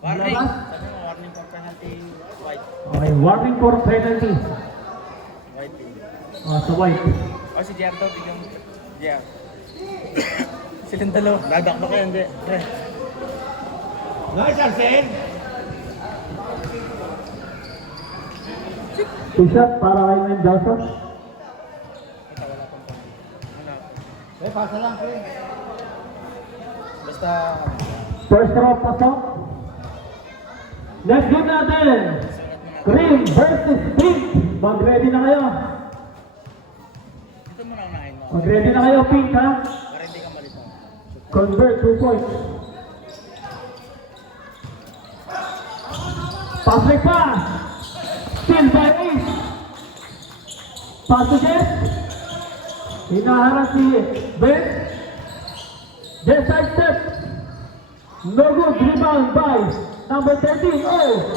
Warning. Labas. Sabi mo, warning for penalty white. Okay, warning for penalty. White. Sa white. O si Jer daw, bigyan mo. Jer. Silang dalawa. Ladak na kayo, hindi. Nice, Arsene! Two shot para kay Mendoza. Ito, wala pang ano. Pasa lang, pre. Basta, First row pasok. Let's go natin. Cream versus Pink. Mag-ready na kayo. dito mo na unahin mo. Mag-ready na kayo, Pink, ha? Para hindi ka malito. Convert 2 points. Patrick pass. Still by Ace. Pass to Jess. Hinaharap si Ben. Jess side step. No good. Rebound by number 13. Oh!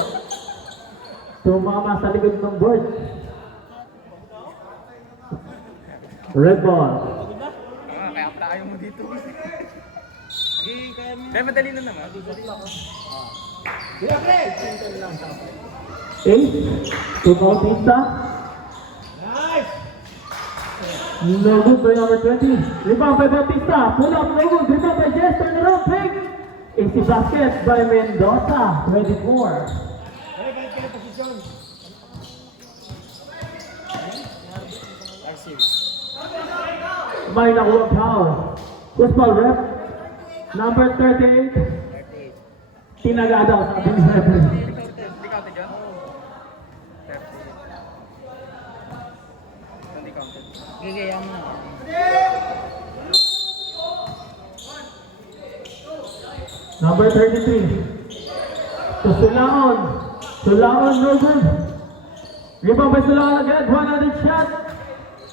Tumama sa likod ng board. Red ball. Kaya pala ayaw mo dito. Sige, kaya mo. Kaya madali na naman. Sila, pre! Ace. To Bautista. Nice! No good by number 20. Rebound by Bautista. Pull up, no good. Rebound by Jess. Turn around, Pink. Easy basket by Mendoza. 24. Balik kayo posisyon. R-Series. May nakuha foul. Who's ball rep? Number 38. 38. Tinaga daw sabi ni referee. Hindi counted yun? 30. Hindi counted. Gigaya mo na. Number 33. To Sulaon. Sulaon, no good. Rebound by Sulaon agad. One other shot.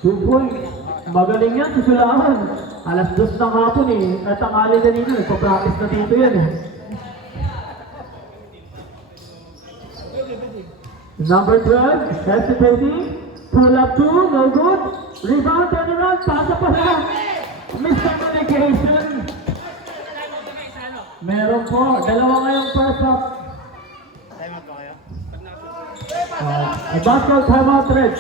2 points. Magaling yan si Sulaon. Alas 2 ng hapon eh. At ang ali na nito. Nagpa-practice na dito yan eh. Number 12. Hesitating. Pull up 2. No good. Rebound. Turn around. Pasa pa lang. Miscommunication. Meron po. Dalawa ngayong first up. Time out ba kayo? Basketball timeout red.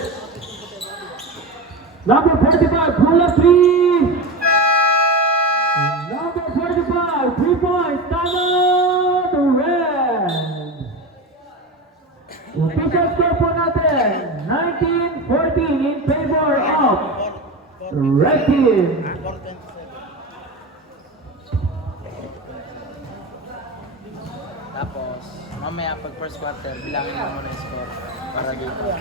Number 45, pull up 3. Number 45, 3 points, timeout red. Official score po natin, 19-14 in favor of red team. 427. Tapos, mamaya pag first quarter, bilangin mo muna yung score para dito sa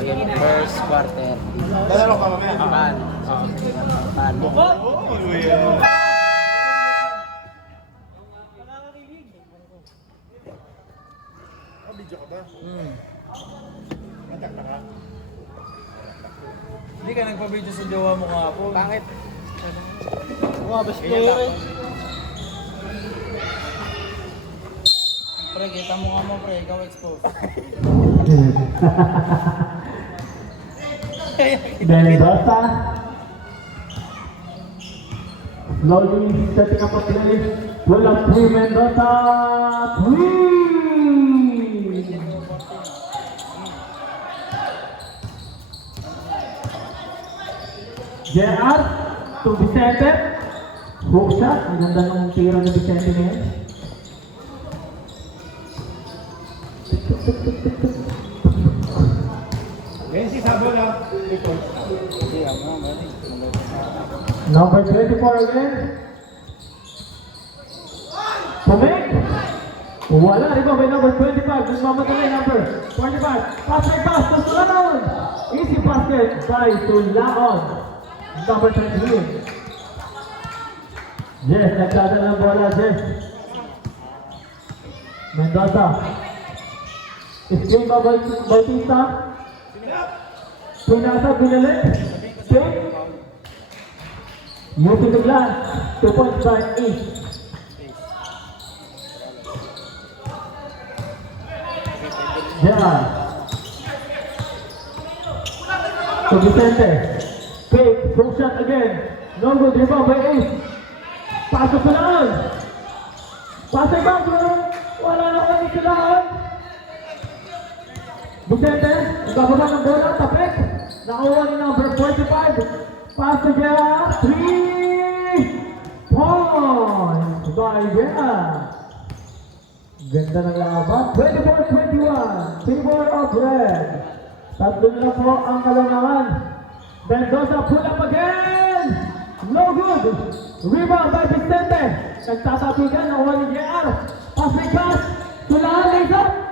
kagame first quarter. Dalaro ka mamaya. Pan. Pan. Video ka ba? Natakta ka? Hindi ka nagpa-video sa jowa mo kahapon. Bakit? Bumabas ko Ganyan yun. lang. Pre, kita mo nga mo pre, ikaw expose. Mendoza. Slowly setting up a play. Pull up 3 Mendoza. 3! JR to Vicente. Hook shot. Ang ganda ng tira ni Vicente na yan. Yan si Sabo na. Hindi, ano, mali. Number 24 again. Pumik. Wala. Rebound by number 25. Nagmamadali number 45. Pass by pass to Sulaon. Easy basket by Sulaon. Number 23. Yes, nagdadala ng bola, Jess. Mendoza. Escape by Bautista. Pinasa, binalik. Escape. Using the glass. 2 points by East. Yeah. To Vicente. Fake. Full shot again. No good. Rebound by Ace. Pass to Sulaon. Pasay ba? Wala na kami kailangan. Vicente, nagbababa ng bola, tapik. Nakuha ni number 45. Pass to Jera, 3 points by Jera. Ganda ng laban. 24-21. Favor of red. Tatlo na lang po ang kalangan. Mendoza pull up again. No good. Rebound by Vicente. Nagtatapigan. Nakuha ni JR. Pass may pass. Tulaan laser.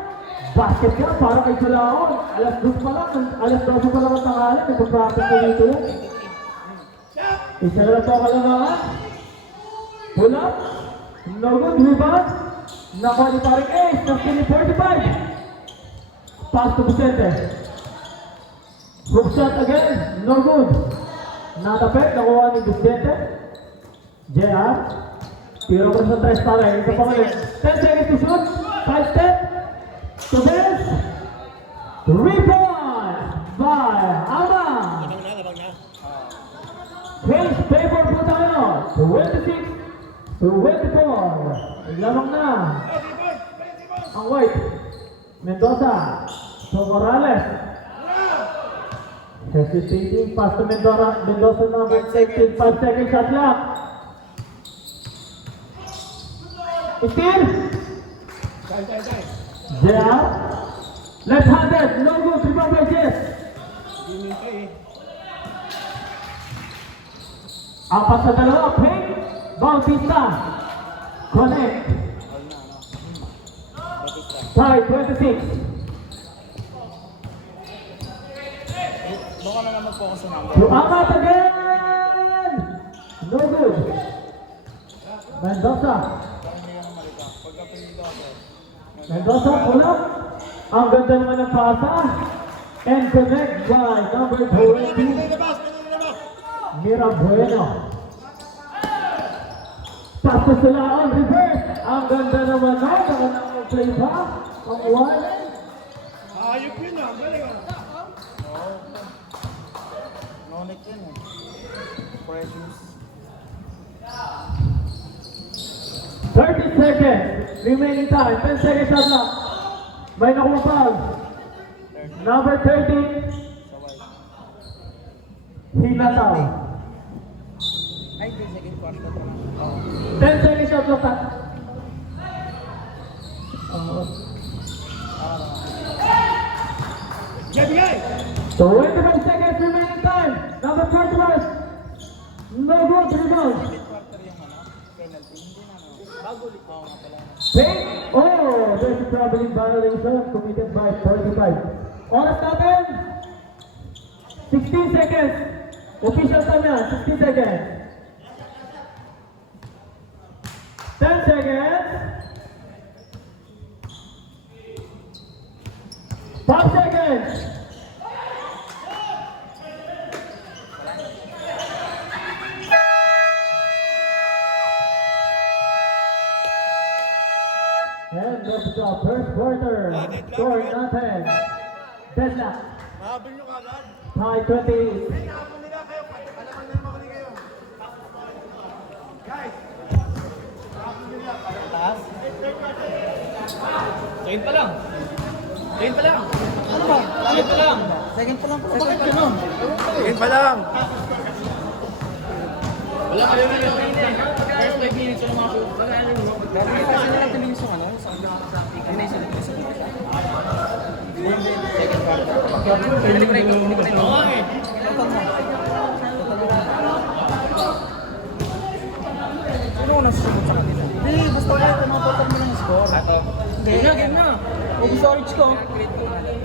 Basket ka para kay Tulaon. Alas 2 pa lang. Alas 12 pa lang ang tangalan. Nagpa-practice ko dito. Isa na lang po ang kalangan. Pull up. No good. Rebound. Nakuha ni paring Ace. Ng 45. Pass to Vicente. Hook shot again. No good. Natapit. Nakuha ni Vicente. JR. Tiro ko sa 3 para. Ito pa ngayon. 10 seconds to shoot. 5 step. To this. 3 points by Ama. Page paper po tayo. 26-24. Lamang na. Ang white. Mendoza. To Morales. Hesitating. Pass to Mendoza number 16. 5 seconds shot clock. Still. JR. Left-handed. No good. Rebound by Jess. Apat sa dalawa. Pink. Bautista. Connect. Tie 26. Doon ka na lang mag-focus sa number. Apat again. No good. Mendoza. Hindi ka na malita. Pagka pinito ako. Mendoza, pull up. Ang ganda naman ng pasa. And connect by number 20. Mira Bueno. Tapos sila on reverse. Ang ganda naman na. Ang play pa. Ang wide. Ayop yun ah. Galing ah. Nonik yun eh. Precious. 30 seconds. Remaining time. 10 seconds shot clock. May nakuha foul. Number 30. Hinataw. Ay, 3 second quarter pa lang. 10 seconds shot clock. Bigay! 25 seconds remaining time. Number 41. No good rebound. Quarter yung penalty. Hindi na bago ulit. Oo nga pala. Take. Oh, there's a traveling violation committed by 45. Oras natin. 16 seconds. Official time yan. 16 seconds. 10 seconds. 5 seconds. And that's the first quarter. Score nothing. Deadlock. Mahabol nyo kagad. Tie 28. Hinahabol nila kayo. Alaman na naman kayo. Guys! Mahabol nila. Taas? Second pa lang. Second pa lang. Ano ba? Second pa lang. Second pa lang. Second pa lang. Tingin pa lang. Wala ka lang yung first 5 minutes yung mga shoot. Wala ka lang yung kasi nalang tumingin sa ano? Sa ano yung isa? Second quarter. Hindi ko na ito. Oo eh. Sino ko nasusunod sa kanila? Hindi, basta kahit mga bottom mo ng score. Ato? Game na. Game na. Huwag sa orange ko.